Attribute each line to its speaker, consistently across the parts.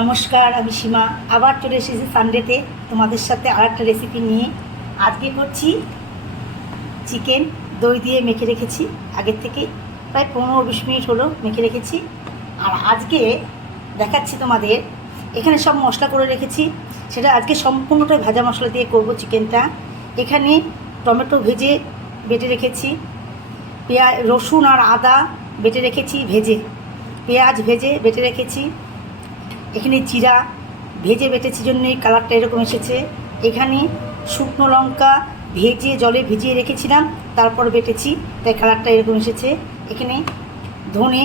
Speaker 1: নমস্কার, আমি সীমা। আবার চলে এসেছি সানডেতে তোমাদের সাথে আর একটা রেসিপি নিয়ে। আজকে করছি চিকেন দই দিয়ে মেখে রেখেছি। আগের থেকে প্রায় পনেরো বিশ মিনিট হলো মেখে রেখেছি। আর আজকে দেখাচ্ছি তোমাদের, এখানে সব মশলা করে রেখেছি। সেটা আজকে সম্পূর্ণটাই ভাজা মশলা দিয়ে করব চিকেনটা এখানে টমেটো ভেজে বেটে রেখেছি। পেঁয়াজ, রসুন আর আদা বেটে রেখেছি, ভেজে। পেঁয়াজ ভেজে বেটে রেখেছি। এখানে জিরা ভেজে বেটেছি জন্যই কালারটা এরকম এসেছে। এখানে শুকনো লঙ্কা ভেজে জলে ভিজিয়ে রেখেছিলাম, তারপর বেটেছি, তাই কালারটা এরকম এসেছে। এখানে ধনে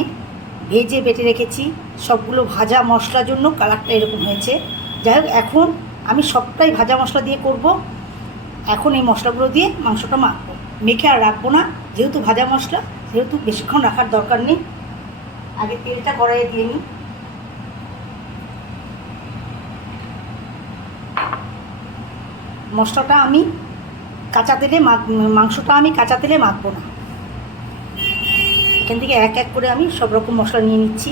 Speaker 1: ভেজে বেটে রেখেছি, সবগুলো ভাজা মশলার জন্য কালারটা এরকম হয়েছে। যাই হোক, এখন আমি সবটাই ভাজা মশলা দিয়ে করব। এখন এই মশলাগুলো দিয়ে মাংসটা মাখবো। মেখে আর রাখব না, যেহেতু ভাজা মশলা, সেহেতু বেশিক্ষণ রাখার দরকার নেই। আগে তেলটা কড়াইয়ে দিয়ে নিই। মশলাটা আমি কাঁচা তেলে মাংসটা আমি কাঁচা তেলে মাখবো না। এখান থেকে এক এক করে আমি সব রকম মশলা নিয়ে নিচ্ছি।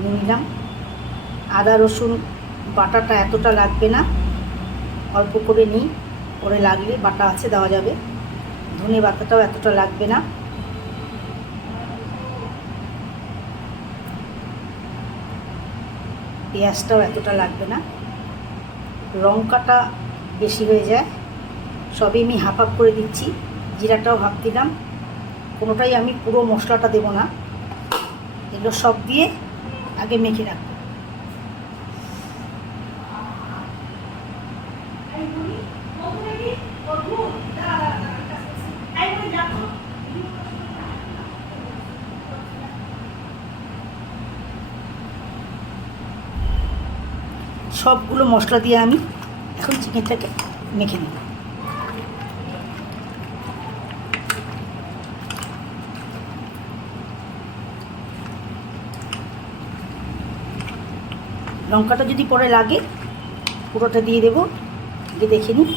Speaker 1: নিয়ে নিলাম। আদা, রসুন, বাটাটা এতটা লাগবে না। অল্প করে নিই। পরে লাগলে বাটা আছে, দেওয়া যাবে। ধনে বাটাটাও এতটা লাগবে না। পেঁয়াজটাও এতটা লাগবে না। লঙ্কাটা বেশি হয়ে যায়। সবই আমি হাফ হাফ করে দিচ্ছি। জিরাটাও হাফ দিলাম। কোনোটাই আমি পুরো মশলাটা দেব না। এগুলো সব দিয়ে আগে মেখে রাখব। সবগুলো মশলা দিয়ে আমি এখন চিকেনটাকে মেখে নিই লঙ্কাটা যদি পরে লাগে, পুরোটা দিয়ে দেবো, দিয়ে দেখে নিই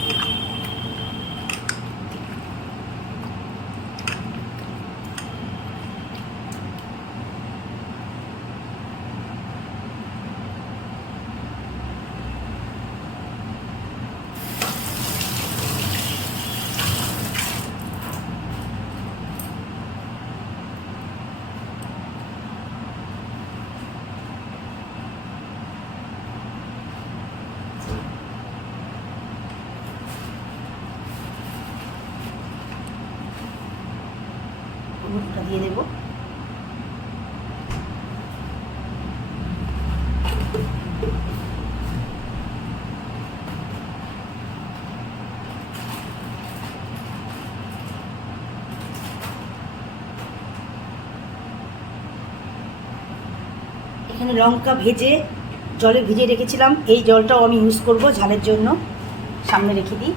Speaker 1: হলুদটা দিয়ে দেবো এখানে লঙ্কা ভেজে, জলে ভিজে রেখেছিলাম। এই জলটাও আমি ইউজ করব ঝালের জন্য। সামনে রেখে দিই।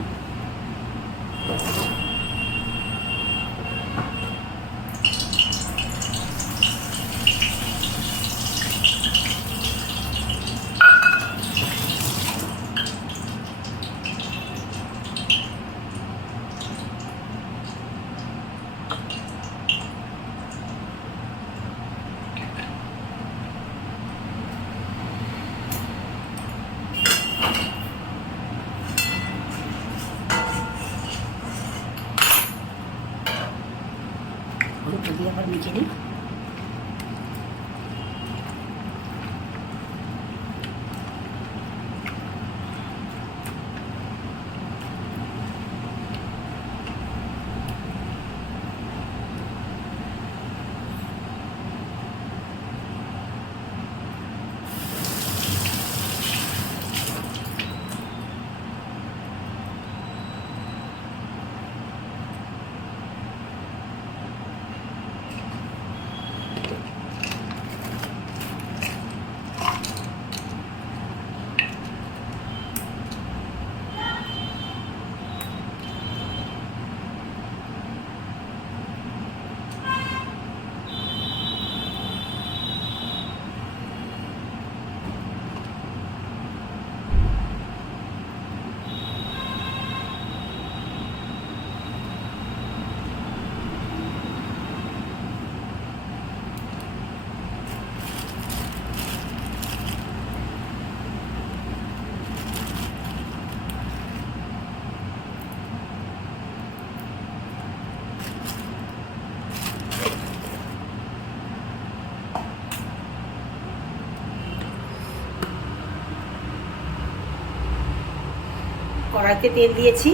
Speaker 1: কড়াইতে তেল দিয়েছি।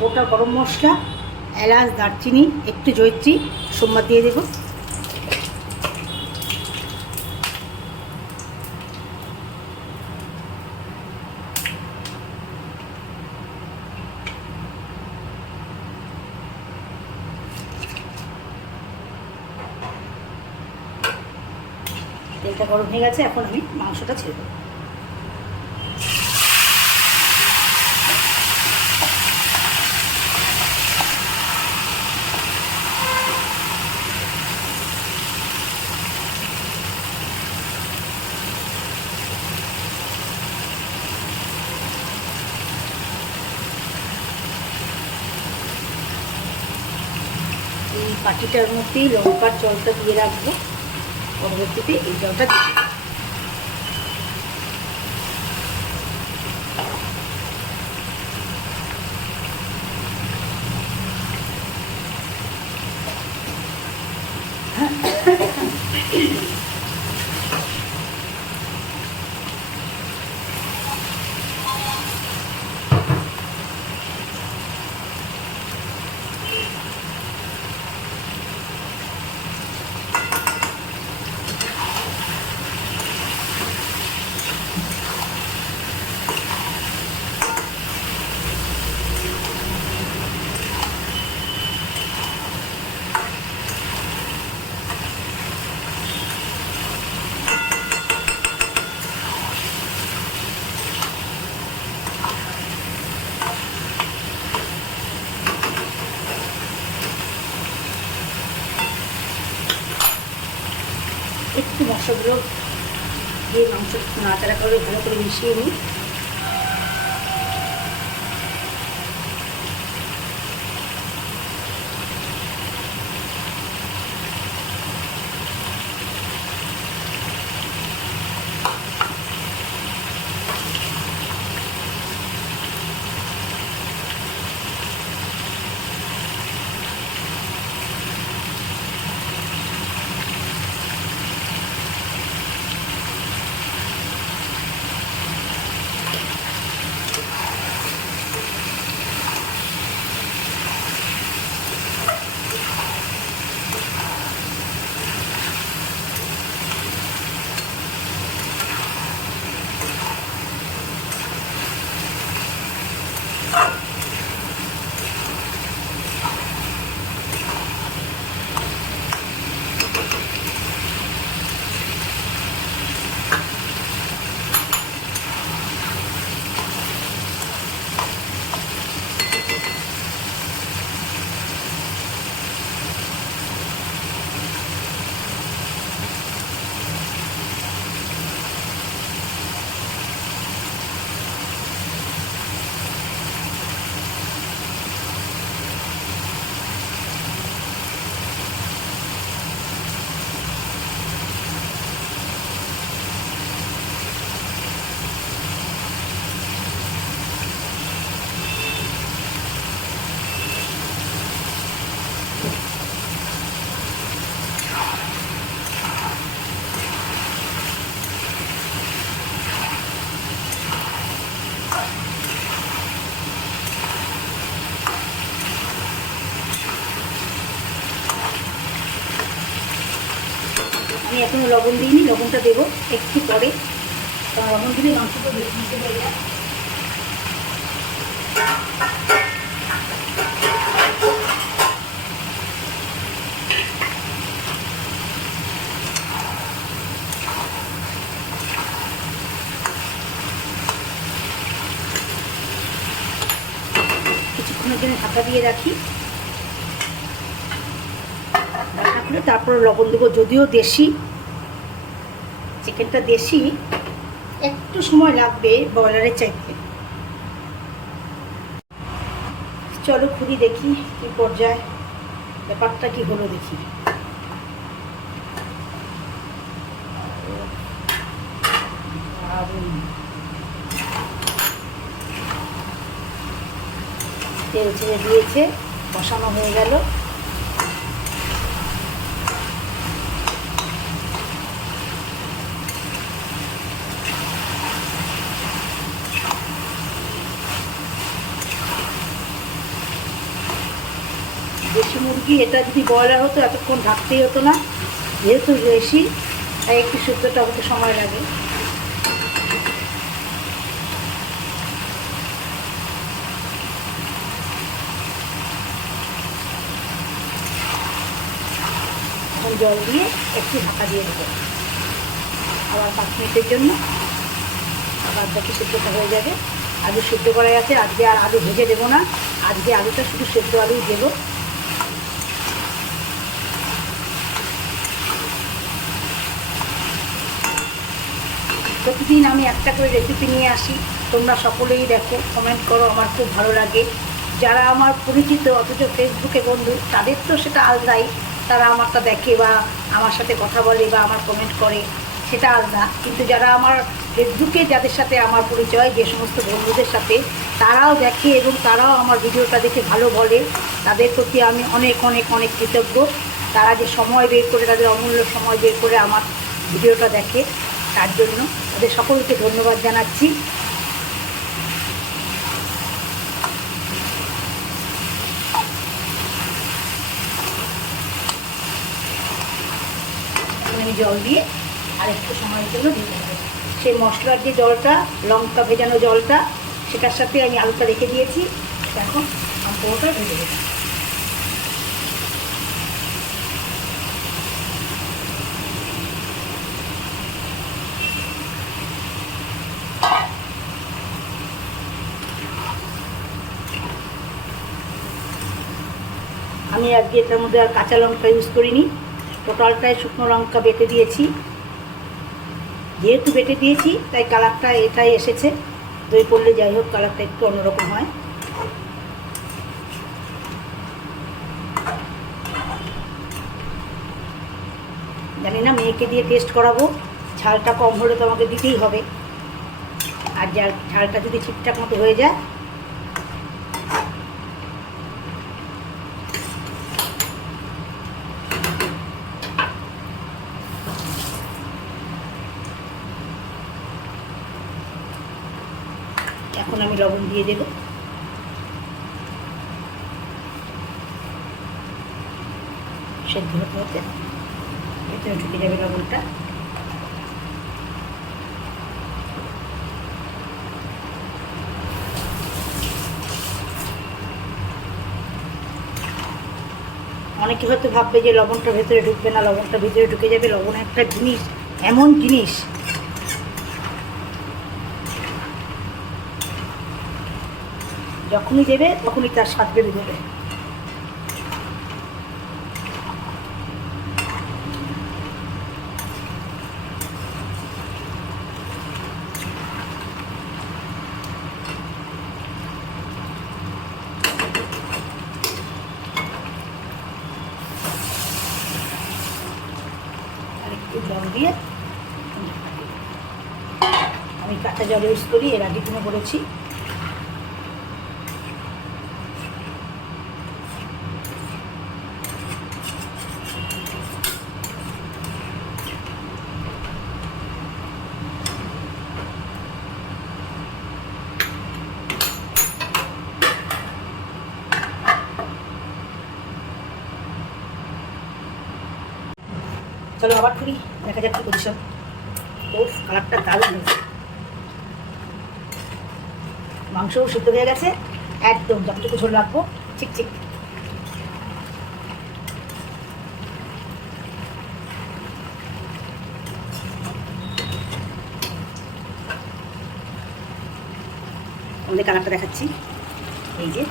Speaker 1: গোটা গরম মশলা, এলাচ, দারচিনি, একটু জৈত্রী সোমবার দিয়ে দেবো। তেলটা গরম হয়ে গেছে, এখন আমি মাংসটা ছেড়ে দেবো। এই পাটিটার মধ্যেই লঙ্কার জলটা দিয়ে রাখব। পরবর্তীতে এই জলটা দিয়ে দেবো। একটু মশলাগুলো দিয়ে মাংস করে ভালো করে আমি এখনও লবণ দিইনি, লবণটা দেবো একটু পরে। লবণ দিলে মাংসটা মিশে হয়ে যায় কিছুক্ষণের জন্য ঢাকা দিয়ে রাখি। রান্না করে তারপর লবণ দেবো, যদিও দেশি। চিকেনটা দেশি, একটু সময় লাগবে ব্রয়লারের চাইতে চলো খুবই দেখি কি পর্যায়ে, ব্যাপারটা কি হলো দেখি। তেল ছেড়ে দিয়েছে, বসানো হয়ে গেল মুরগি এটা যদি ব্রয়লার হতো, এতক্ষণ ঢাকতেই হতো না। যেহেতু বেশি, তাই একটু শুদ্ধটা হতে সময় লাগে। জল দিয়ে একটু ঢাকা দিয়ে দেবো। আবার পাঁচ মিনিটের জন্য। আবার বাকি সেদ্ধটা হয়ে যাবে। আলু সেদ্ধ করা আছে। আজকে আর আলু ভেজে দেবো না। আজকে আলুটা শুধু সেদ্ধ আলুই দেবো। প্রতিদিন আমি একটা করে রেসিপি নিয়ে আসি। তোমরা সকলেই দেখো কমেন্ট করো, আমার খুব ভালো লাগে। যারা আমার পরিচিত, অথচ ফেসবুকে বন্ধু, তাদের তো সেটা আলাদাই। তারা আমারটা দেখে বা আমার সাথে কথা বলে বা আমার কমেন্ট করে, সেটা আলাদা। কিন্তু যারা আমার ফেসবুকে যাদের সাথে আমার পরিচয়, যে সমস্ত বন্ধুদের সাথে, তারাও দেখে এবং তারাও আমার ভিডিওটা দেখে ভালো বলে। তাদের প্রতি আমি অনেক অনেক অনেক কৃতজ্ঞ। তারা যে সময় বের করে, তাদের অমূল্য সময় বের করে আমার ভিডিওটা দেখে, তার জন্য তাদের সকলকে ধন্যবাদ জানাচ্ছি। আমি জল দিয়ে আর একটু সময়ের জন্য দিতে হবে সেই মশলার যে জলটা, লঙ্কা ভেজানো জলটা, সেটার সাথে আমি আলুটা রেখে দিয়েছি। এখন আমি পুরোটা ভেজে দেবো আজকে এটার মধ্যে আর কাঁচা লঙ্কা ইউজ করিনি। টোটালটায় শুকনো লঙ্কা বেটে দিয়েছি। যেহেতু বেটে দিয়েছি, তাই কালারটা এটাই এসেছে। দই পড়লে যাই হোক, কালারটা একটু অন্যরকম হয়। জানি না, মেয়েকে দিয়ে টেস্ট করাবো। ঝালটা কম হলে তো আমাকে দিতেই হবে। আর যার ঝালটা যদি ঠিকঠাক মতো হয়ে যায় এখন আমি লবণ দিয়ে দেব। সেদ্ধ হতে হতে ভেতরে ঢুকে যাবে লবণটা। অনেকে হয়তো ভাববে যে লবণটা ভেতরে ঢুকবে না, লবণটা ভেতরে ঢুকে যাবে। লবণ একটা জিনিস, এমন জিনিস যখনই দেবে, তখনই তার স্বাদ বেড়ে যাবে। জল দিয়ে আমি কাঁচা জল ইউজ করি, এর আগে কিনে বলেছি চলো আবার করি দেখা যাক কি পজিশন ও কালারটা দারুণ হয়েছে মাংসও সিদ্ধ হয়ে গেছে। একদম যতটুকু ঝোল রাখব, ঠিক ঠিক। আমাদের কালারটা দেখাচ্ছি। এই যে।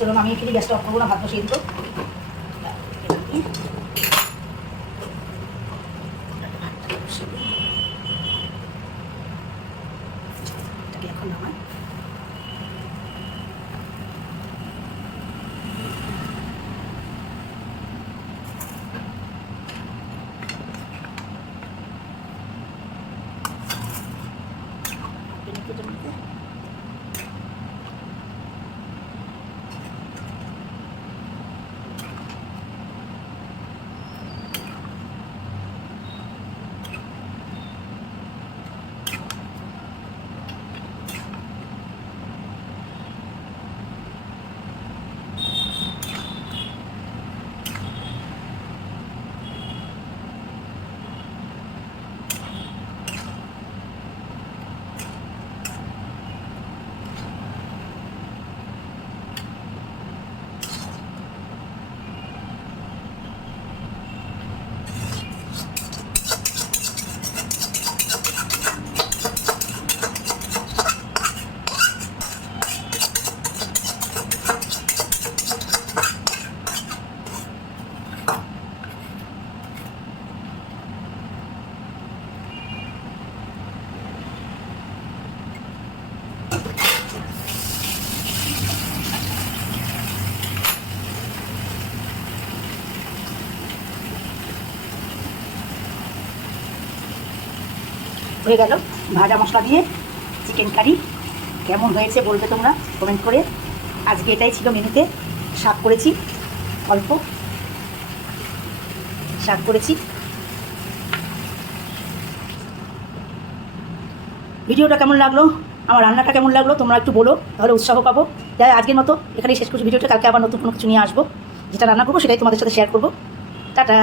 Speaker 1: চলো আমি এখানে গ্যাসটা অফ করব না ভাত বসিয়ে দিত এখন নামাই হয়ে গেল। ভাজা মশলা দিয়ে চিকেন কারি কেমন হয়েছে বলবে তোমরা? কমেন্ট করে। আজকে এটাই ছিল মেনুতে। শাক করেছি, অল্প। শাক করেছি। ভিডিওটা কেমন লাগল? আমার রান্নাটা কেমন লাগল? তোমরা একটু বলো, তাহলে উৎসাহ পাবো। যাই আজকের মতো এখানেই শেষ করছি ভিডিওটা। কালকে আবার নতুন কোনো কিছু নিয়ে আসব। যেটা রান্না করব সেটাই তোমাদের সাথে শেয়ার করব। টাটা!